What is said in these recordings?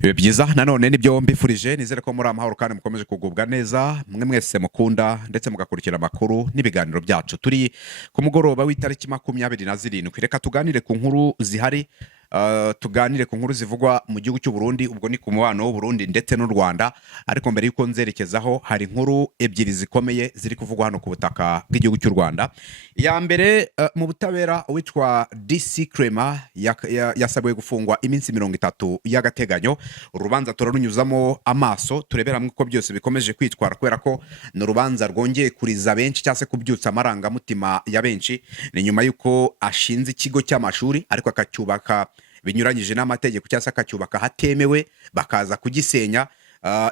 Bibe byiza nanone nibyo mbifurije nizere ko muri amahoro kandi mukomeje kugubwa neza mwe mwese mukunda ndetse mugakurikira amakuru n'ibiganiro byacu turi ku mugoroba w'itariki 27 reka tuganire ku nkuru zihari. Tuganire ku nkuru zivugwa mu gihugu cy'u Burundi, ubwo ni ku mubano w'u Burundi ndetse n'u Rwanda, ariko mbere yuko nzerekezaho hari inkuru ebyiri zikomeye ziri kuvugwa hano ku butaka bw'igihugu cy'u Rwanda. Ya mbere, mu butabera witwa DC Clement yasabiwe gufungwa iminsi 30 y'agateganyo. Urubanza turarunyuzamo amaso tureberamo uko byose bikomeje kwitwara, kubera ko ni urubanza rwongeye kuriza benshi cyangwa se kubyutsa amarangamutima ya benshi. Ni nyuma y'uko ashinze ikigo cy'amashuri ariko akacyubaka binyuranyije n'amategeko cyangwa se akacyubaka hatemewe, bakaza kugisenya.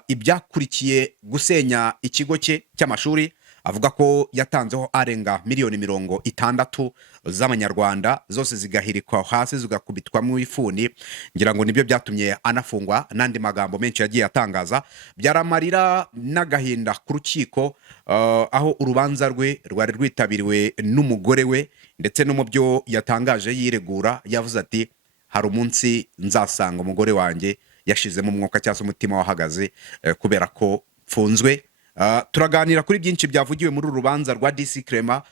Ibyakurikiye gusenya ikigo cye cy'amashuri, avuga ko yatanzeho arenga miliyoni 60 z'amanyarwanda, zose zigahirikwa hasi zigakubitwamo ifuni. Ngira ngo nibyo byatumye anafungwa, n'andi magambo menshi yagiye atangaza byaramarira n'agahinda ku rukiko, aho urubanza rwe rwari rwitabiriwe n'umugore we, ndetse no mu byo yatangaje yiregura yavuze ati hari umunsi nzasanga umugore wanjye yashizemo umwuka cyangwa se umutima wahagaze kubera ko mfunzwe. Turaganira kuri byinshi byavugiwe muri uru rubanza rwa DC Clement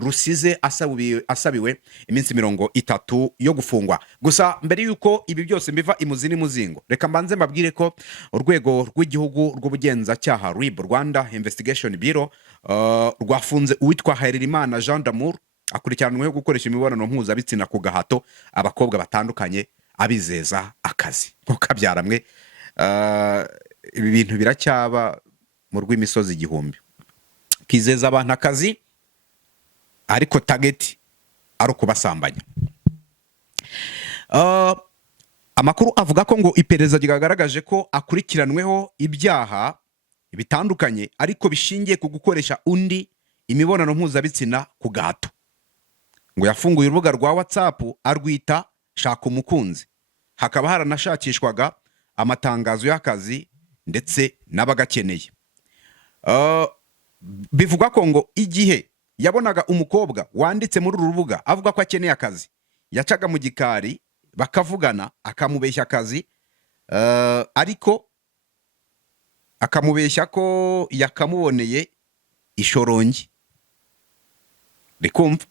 rusize asabiwe iminsi 30 yo gufungwa. Gusa mbere yuko ibi byose mbiva imuzi n'imuzingo, reka mbanze mbabwire ko urwego rw'igihugu rw'ubugenzacyaha RIB, Rwanda Investigation Bureau, rwafunze uwitwa Harerimana Jean d'Amour akurikiranweho gukoresha imibonano mpuzabitsina ku gahato abakobwa batandukanye abizeza akazi. Nk'ukabyaramwe, ibi bintu biracyaba mu rw'imisozi igihumbi, kizeza abantu akazi ariko target ari ukubasambanya. Amakuru avuga ko ngo iperereza ryagaragaje ko akurikiranweho ibyaha bitandukanye ariko bishingiye ku gukoresha undi imibonano mpuzabitsina ku gahato. Ngo yafunguye urubuga rwa WhatsApp arwita Shaka Umukunzi, hakaba haranashakishwaga amatangazo y'akazi ndetse n'abagakeneye. Bivuga ko ngo igihe yabonaga umukobwa wanditse muri uru rubuga avuga ko akeneye akazi, yacaga mu gikari bakavugana, akamubeshya akazi, ariko akamubeshya ko yakamuboneye ishorongi rikumva.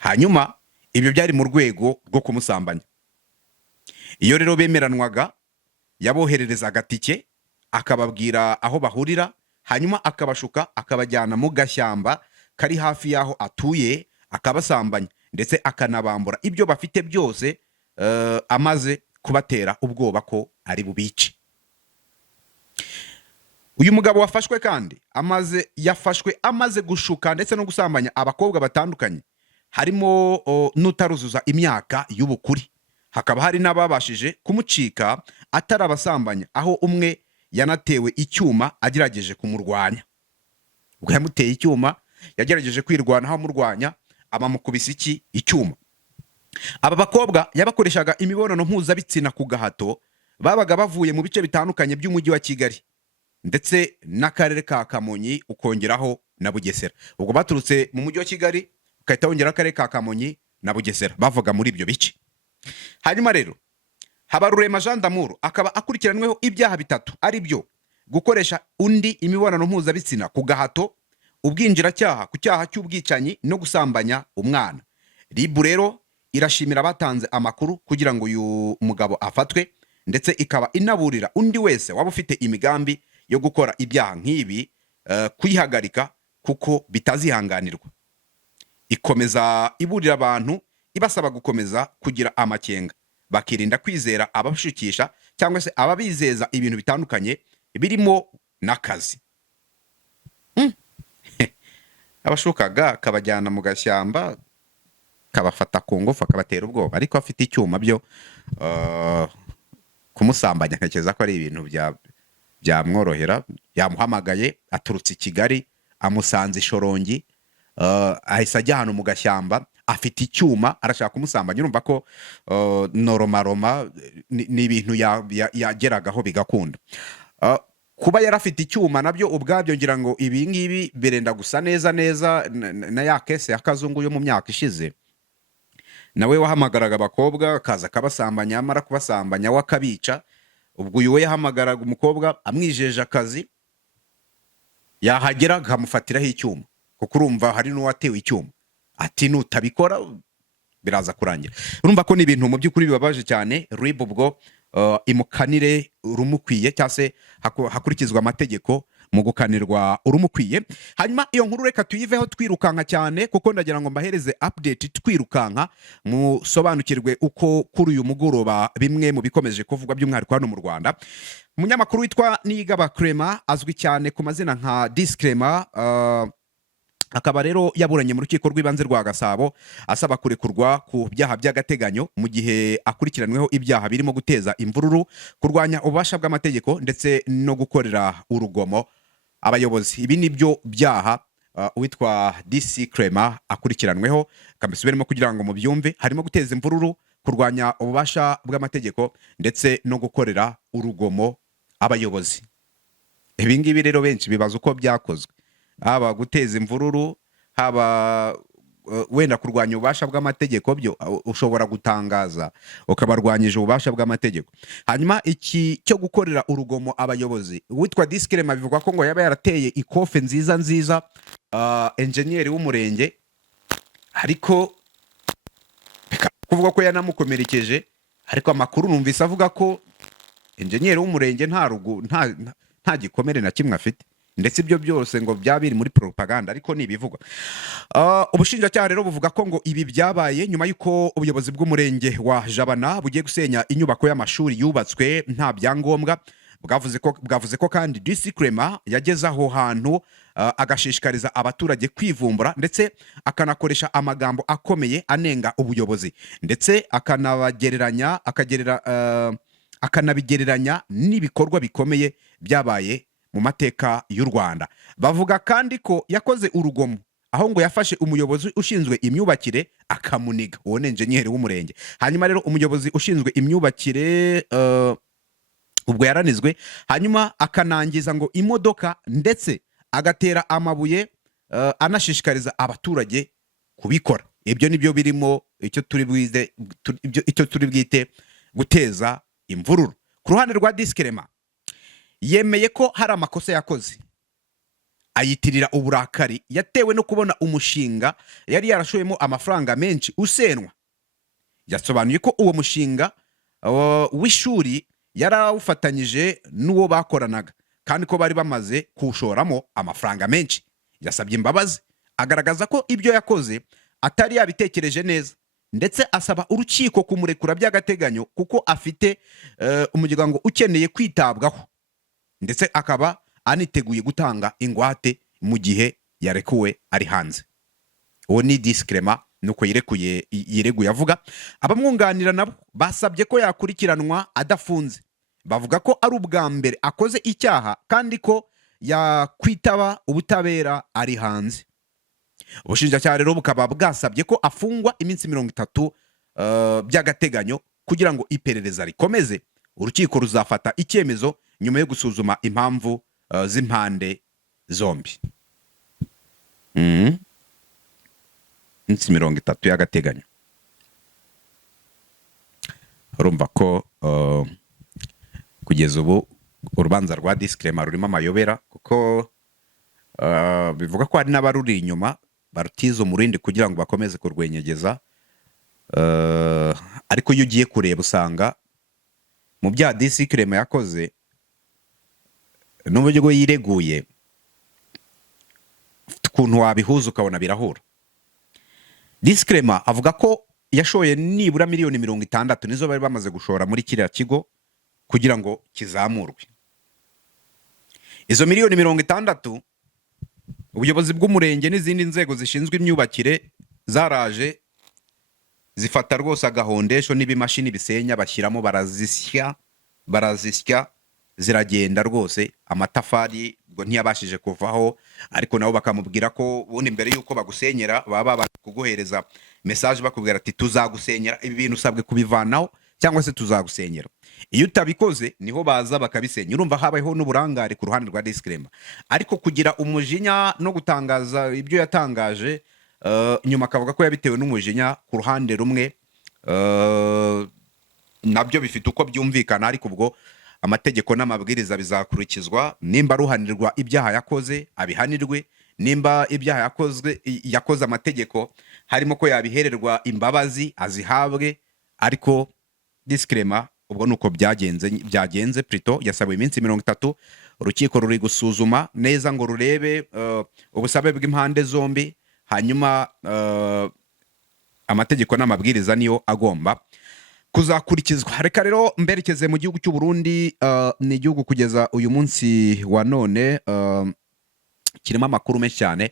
Hanyuma ibyo byari mu rwego rwo kumusambanya. Iyo rero bemeranwaga, yabohererezaga tike akababwira aho bahurira, hanyuma akabashuka akabajyana mu gashyamba kari hafi y'aho atuye, akabasambanya ndetse akanabambura ibyo bafite byose, amaze kubatera ubwoba ko ari bubice. Uyu mugabo wafashwe kandi yafashwe amaze gushuka ndetse no gusambanya abakobwa batandukanye, harimo n'utaruzuza imyaka y'ubukuri. Hakaba hari n'ababashije kumucika atarabasambanya, aho umwe yanatewe icyuma agerageje kumurwanya. Ubwo yamuteye icyuma, yagerageje kwirwanaho amurwanya, abamukubise icyuma. Aba bakobwa yabakoreshaga imibonano mpuzabitsina ku gahato, babaga bavuye mu bice bitandukanye by'umujyi wa Kigali ndetse n'akarere ka Kamonyi, ukongeraho na Bugesera. Ubwo baturutse mu mujyi wa Kigali ukahita wongera akarere ka Kamonyi na Bugesera, bavuga muri ibyo bice. Hanyuma rero Habarurema Jean d'Amour akaba akurikiranweho ibyaha bitatu, ari byo gukoresha undi imibonano mpuzabitsina ku gahato, ubwinjiracyaha ku cyaha cy'ubwicanyi no gusambanya umwana. RIB rero irashimira abatanze amakuru kugira ngo uyu mugabo afatwe, ndetse ikaba inaburira undi wese waba ufite imigambi yo gukora ibyaha nk'ibi kuyihagarika kuko bitazihanganirwa. Ikomeza iburira abantu ibasaba gukomeza kugira amakenga, bakirinda kwizera abashukisha cyangwa se ababizeza ibintu bitandukanye birimo n'akazi. Abashukaga akabajyana mu gashyamba, kabafata ku ngufu, akabatera ubwoba, ariko afite icyuma byo kumusambanya ntekereza ko ari ibintu byamworohera. Yamuhamagaye aturutse i Kigali, amusanze ishorongi, ahise ajya ahantu mu gashyamba, afite icyuma arashaka kumusambanya. Urumva ko noromaroma ni ibintu yageragaho bigakunda. Kuba yarafite icyuma nabyo ubwabyo ngira ngo ibi ngibi birenda gusa neza na ya kese ya Kazungu yo mu myaka ishize, nawe wahamagaraga abakobwa akaza akabasambanya, amara kubasambanya we akabica. ubwo uyu we yahamagaraga umukobwa amwijeje akazi, yahagera akamufatiraho icyuma, kuko urumva hari n'uwatewe icyuma, ati nutabikora biraza kurangira. Urumva ko ni ibintu mu by'ukuri bibabaje cyane. RIB ubwo imukanire urumukwiye, cyangwa se hakurikizwa amategeko mu gukanirwa urumukwiye. Hanyuma iyo nkuru reka tuyiveho twirukanka cyane, kuko ndagira ngo mbahereze update twirukanka, musobanukirwe uko kuri uyu mugoroba bimwe mu bikomeje kuvugwa by'umwihariko hano mu Rwanda. Umunyamakuru witwa Niyigaba Clement, azwi cyane ku mazina nka Disclaimer, akaba rero yaburanye mu rukiko rw'ibanze rwa Gasabo asaba kurekurwa ku byaha by'agateganyo mu gihe akurikiranweho ibyaha birimo guteza imvururu, kurwanya ububasha bw'amategeko ndetse no gukorera urugomo abayobozi. Ibi nibyo byaha uwitwa DC Clement akurikiranweho. Kambisubiremo kugira ngo mubyumve: harimo guteza imvururu, kurwanya ububasha bw'amategeko ndetse no gukorera urugomo abayobozi. Ibi ngibi rero benshi bibaza uko byakozwe, haba guteza imvururu, haba wenda kurwanya ububasha bw'amategeko, byo ushobora gutangaza ukabarwanyije ububasha bw'amategeko. Hanyuma iki cyo gukorera urugomo abayobozi, witwa Disclaimer bivugwa ko ngo yaba yarateye ikofe nziza engineer w'umurenge, ariko kuvuga ko yanamukomerekeje, ariko amakuru numvise avuga ko engineer w'umurenge nta gikomere na kimwe afite, ndetse ibyo byose ngo byabiri muri propaganda, ariko ni ibivugwa. Ubushinjacyaha rero buvuga ko ngo ibi byabaye nyuma y'uko ubuyobozi bw'umurenge wa Jabana bugiye gusenya inyubako y'amashuri yubatswe nta byangombwa. Bwavuze ko kandi DC Clement yageze aho hantu agashishikariza abaturage kwivumbura, ndetse akanakoresha amagambo akomeye anenga ubuyobozi, ndetse akanabigereranya n'ibikorwa bikomeye byabaye mu mateka y'u Rwanda. Bavuga kandi ko yakoze urugomo, aho ngo yafashe umuyobozi ushinzwe imyubakire akamuniga, uwo ni engineer w'umurenge. Hanyuma rero umuyobozi ushinzwe imyubakire ubwo yaranizwe, hanyuma akanangiza ngo imodoka, ndetse agatera amabuye, anashishikariza abaturage kubikora. Ibyo nibyo birimo icyo turi bwite guteza imvururu. Ku ruhande rwa Disclaimer, yemeye ko hari amakosa yakoze, ayitirira uburakari yatewe no kubona umushinga yari yarashoyemo amafaranga menshi usenwa. Yasobanuye ko uwo mushinga w'ishuri yarawufatanyije n'uwo bakoranaga, kandi ko bari bamaze kuwushoramo amafaranga menshi. Yasabye imbabazi, agaragaza ko ibyo yakoze atari yabitekereje neza, ndetse asaba urukiko kumurekura by'agateganyo kuko afite umuryango ukeneye kwitabwaho, ndetse akaba aniteguye gutanga ingwate mu gihe yarekuwe ari hanze. Uwo ni Disclaimer, nuko yireguye avuga. Abamwunganira nabo basabye ko yakurikiranwa adafunze. Bavuga ko ari ubwa mbere akoze icyaha, kandi ko yakwitaba ubutabera ari hanze. Ubushinjacyaha rero bukaba bwasabye ko afungwa iminsi 30 by'agateganyo kugira ngo iperereza rikomeze. Urukiko ruzafata icyemezo nyuma yo gusuzuma impamvu z'impande zombi. Iminsi 30 y'agateganyo. Urumva ko kugeza ubu urubanza rwa Disclaimer rurimo amayobera, kuko bivuga ko hari n'abaruri inyuma barutiza umurindi kugira ngo bakomeze kurwenyegeza, ariko iyo ugiye kureba usanga mu bya DC Clement yakoze n'uburyo yireguye, ukuntu wabihuza ukabona birahura. DC Clement avuga ko yashoye nibura miliyoni 60 nizo bari bamaze gushora muri kiriya kigo kugira ngo kizamurwe. Izo miliyoni 60 ubuyobozi bw'umurenge n'izindi nzego zishinzwe imyubakire zaraje zifata rwose agahondesho n'ibimashini bisenya bashyiramo, barazisya ziragenda rwose. Amatafari ngo ntiyabashije kuvaho, ariko nabo bakamubwira ko ubundi mbere yuko bagusenyera baba babanje kuguhereza message bakubwira ati tuzagusenyera ibi bintu, usabwe kubivanaho cyangwa se tuzagusenyera. Iyo utabikoze niho baza bakabisenya. Urumva habayeho n'uburangare ku ruhande rwa Disclaimer, ariko kugira umujinya no gutangaza ibyo yatangaje nyuma akavuga ko yabitewe n'umujinya ku ruhande rumwe, nabyo bifite uko byumvikana, ariko ubwo amategeko n'amabwiriza bizakurikizwa, nimba ruhanirwa ibyaha yakoze abihanirwe, nimba ibyaha yakoze amategeko harimo ko yabihererwa imbabazi azihabwe, ariko disclaimer, ubwo nuko byagenze plutôt yasabiwe iminsi 30. Urukiko ruri gusuzuma neza ngo rurebe ubusabe bw'impande zombi, hanyuma amategeko n'amabwiriza niyo agomba kuzakurikizwa. Reka rero mberekeze mu gihugu cy'u Burundi. Ni igihugu kugeza uyu munsi wa none kirimo amakuru menshi cyane.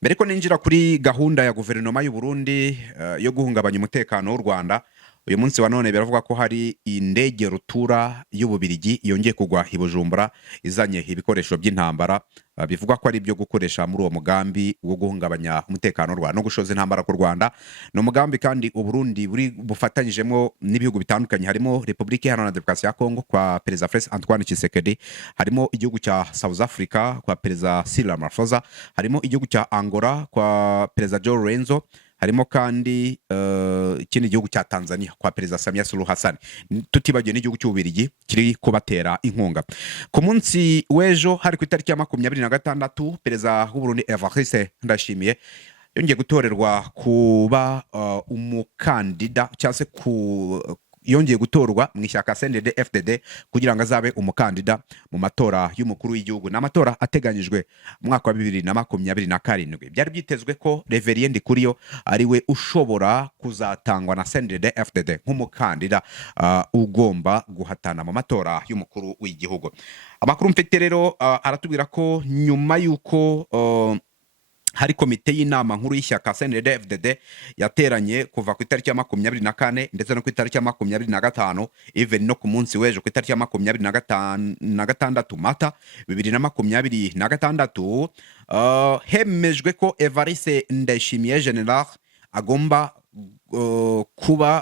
Mbere ko ninjira kuri gahunda ya guverinoma y'u Burundi yo guhungabanya umutekano w'u Rwanda, uyu munsi wa none biravuga ko hari indege rutura y'Ububirigi yongeye kugwa i Bujumbura izanye ibikoresho by'intambara, bivugwa ko ari ibyo gukoresha muri uwo mugambi wo guhungabanya umutekano w'u Rwanda no gushoza intambara ku Rwanda. Ni umugambi kandi u Burundi bufatanyijemo n'ibihugu bitandukanye, harimo Repubulika Iharanira Demokarasi ya Kongo kwa Perezida Felix Antoine Tshisekedi, harimo igihugu cya South Africa kwa Perezida Cyril Ramaphosa, harimo igihugu cya Angola kwa Perezida Joao Lorenzo, harimo kandi ikindi gihugu cya Tanzania kwa Perezida Samia Suluhu Hassan, tutibagiwe n'igihugu cy'Ububirigi kiri kubatera inkunga. Ku munsi w'ejo hari ku itariki ya 26 Perezida w'u Burundi Evariste Ndayishimiye yongeye gutorerwa kuba umukandida cyangwa se yongeye gutorwa mu ishyaka CNDD-FDD kugira ngo azabe umukandida mu matora y'umukuru w'igihugu. N'amatora ateganyijwe mu mwaka wa 2027. Byari byitezwe ko Reverien Ndikuriyo ariwe ushobora kuzatangwa na CNDD-FDD nk'umukandida ugomba guhatana mu matora y'umukuru w'igihugu. Amakuru mfite rero aratubwira ko nyuma y'uko hari komite y'inama nkuru y'ishyaka CNDD-FDD yateranye kuva ku itariki ya 24 ndetse no ku itariki ya 25, even no ku munsi w'ejo ku itariki ya 26 Mata 2026, hemejwe ko Evariste Ndayishimiye General agomba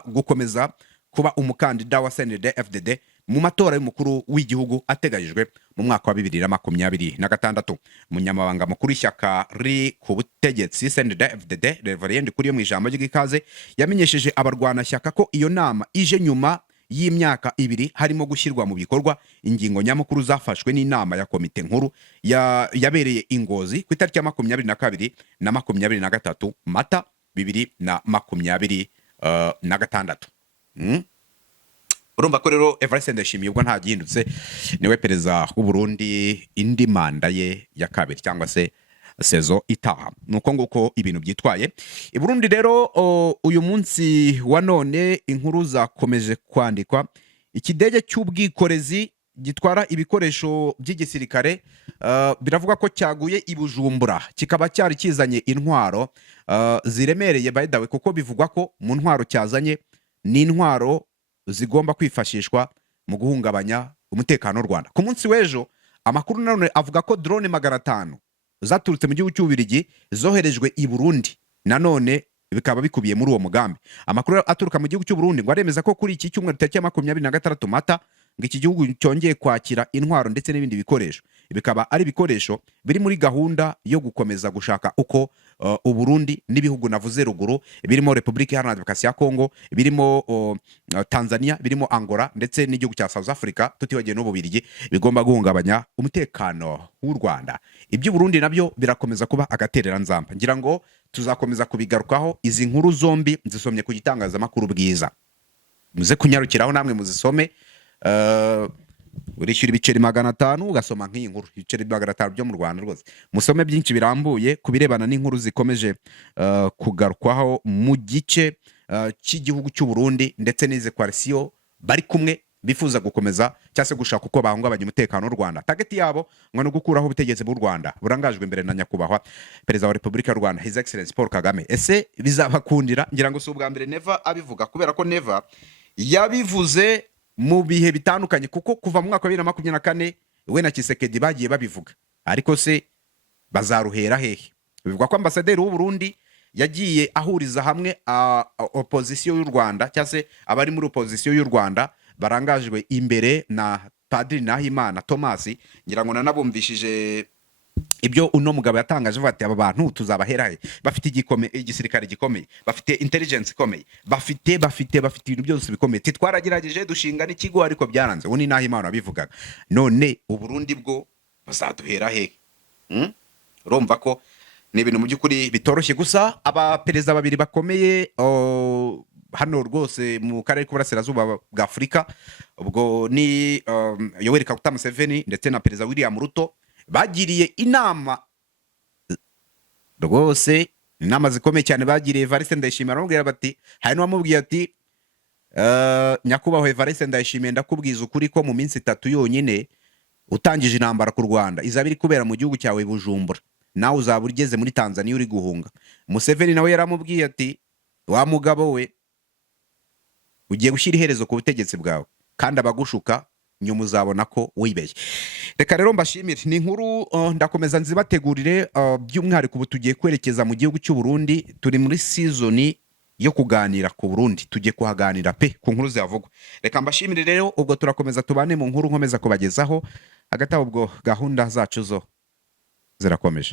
gukomeza kuba umukandida wa CNDD-FDD mu matora y'umukuru w'igihugu ateganyijwe mu mwaka wa 2026. Umunyamabanga mukuru w'ishyaka ri ku butegetsi CNDD-FDD Reverien Ndikuriyo mu ijambo ry'ikaze yamenyesheje abarwanashyaka ko iyo nama ije nyuma y'imyaka 2 harimo gushyirwa mu bikorwa ingingo nyamukuru zafashwe n'inama ya komite nkuru yabereye Ingozi ku itariki ya 22 na 23 Mata 2026. Urumva ko rero Evariste Ndayishimiye ubwo nta gihindutse niwe perezida w'u Burundi indi manda ye ya kabiri cyangwa se sezo itaha. Nuko nguko ibintu byitwaye i Burundi rero. Uyu munsi wa none inkuru zakomeje kwandikwa. Ikidege cy'ubwikorezi gitwara ibikoresho by'igisirikare biravuga ko cyaguye i Bujumbura, kikaba cyari kizanye intwaro ziremereye by the way, kuko bivugwa ko mu ntwaro cyazanye ni intwaro zigomba kwifashishwa mu guhungabanya umutekano w'u Rwanda. Ku munsi w'ejo amakuru nanone avuga ko drone 500 zaturutse mu gihugu cy'Ububirigi zoherejwe i Burundi, nanone bikaba bikubiye muri uwo mugambi. Amakuru aturuka mu gihugu cy'u Burundi ngo aremeza ko kuri iki cyumweru tariki ya 26 Mata ngo iki gihugu cyongeye kwakira intwaro ndetse n'ibindi bikoresho. Bikaba ari ibikoresho biri muri gahunda yo gukomeza gushaka uko u Burundi n'ibihugu navuze ruguru birimo Repubulika Iharanira Demokarasi ya Kongo, birimo Tanzania, birimo Angola ndetse n'igihugu cya South Africa, tutibagiye n'Ububirigi, bigomba guhungabanya umutekano w'u Rwanda. Iby'u Burundi nabyo birakomeza kuba agaterera nzamba. Ngira ngo tuzakomeza kubigarukaho. Izi nkuru zombi nzisomye ku gitangazamakuru Bwiza, muze kunyarukiraho namwe muzisome. Urishyura ibiceri 500 ugasoma nk'iyi nkuru, ibiceri 500 byo mu Rwanda rwose. Musome byinshi birambuye kubirebana n'inkuru zikomeje kugarukwaho mu gice cy'igihugu cy'u Burundi ndetse n'ize coalition bari kumwe bifuza gukomeza cyangwa se gushaka uko bahungabanya umutekano w'u Rwanda. Target yabo ngo no gukuraho ubutegetsi bw'u Rwanda burangajwe imbere na nyakubahwa Perezida wa Repubulika y'u Rwanda His Excellency Paul Kagame. Ese bizabakundira? Ngira ngo si ubwa mbere Never abivuga, kubera ko Never yabivuze mu bihe bitandukanye, kuko kuva mu mwaka wa 2024 we na Tshisekedi bagiye babivuga. Ariko se bazaruhera hehe? Bivugwa ko ambasaderi w'u Burundi yagiye ahuriza hamwe opposition y'u Rwanda cyangwa se abari muri opposition y'u Rwanda barangajwe imbere na Padiri Nahimana Thomas. Ngira ngo nanabumvishije ibyo uno mugabo yatangaje avuga ati aba bantu tuzabahera he, bafite igisirikare gikomeye, bafite intelligence ikomeye, bafite ibintu byose bikomeye, twarageragije dushinga n'ikigo ariko byaranze. ubu ni naho Imana bivugaga. None uburundi bwo bazaduhera he? Urumva ko ni ibintu mu by'ukuri bitoroshye. Gusa abaperezida babiri bakomeye hano rwose mu karere k'uburasirazuba bwa Afurika, ubwo ni Yoweri Kaguta Museveni ndetse na perezida William Ruto, bagiriye inama rwose, inama zikomeye cyane bagiriye Evariste Ndayishimiye. aramubwira bati, hari n'uwamubwiye ati nyakubahwa Evariste Ndayishimiye, ndakubwiza ukuri ko mu minsi 3 yonyine utangije intambara ku Rwanda izaba iri kubera mu gihugu cyawe Bujumbura, nawe uzaba ugeze muri Tanzania uri guhunga. Museveni nawe yaramubwiye ati, wa mugabo we ugiye gushyira iherezo ku butegetsi bwawe, kandi abagushuka nyuma uzabona ko wibeshye. Reka rero mbashimire, ni inkuru ndakomeza nzibategurire. By'umwihariko ubu tugiye kwerekeza mu gihugu cy'u Burundi, turi muri season yo kuganira ku Burundi, tugiye kuhaganira pe ku nkuru zavugwa. Reka mbashimire rero, ubwo turakomeza tubane mu nkuru nkomeza kubagezaho. Hagati aho ubwo gahunda zacu zo zirakomeje.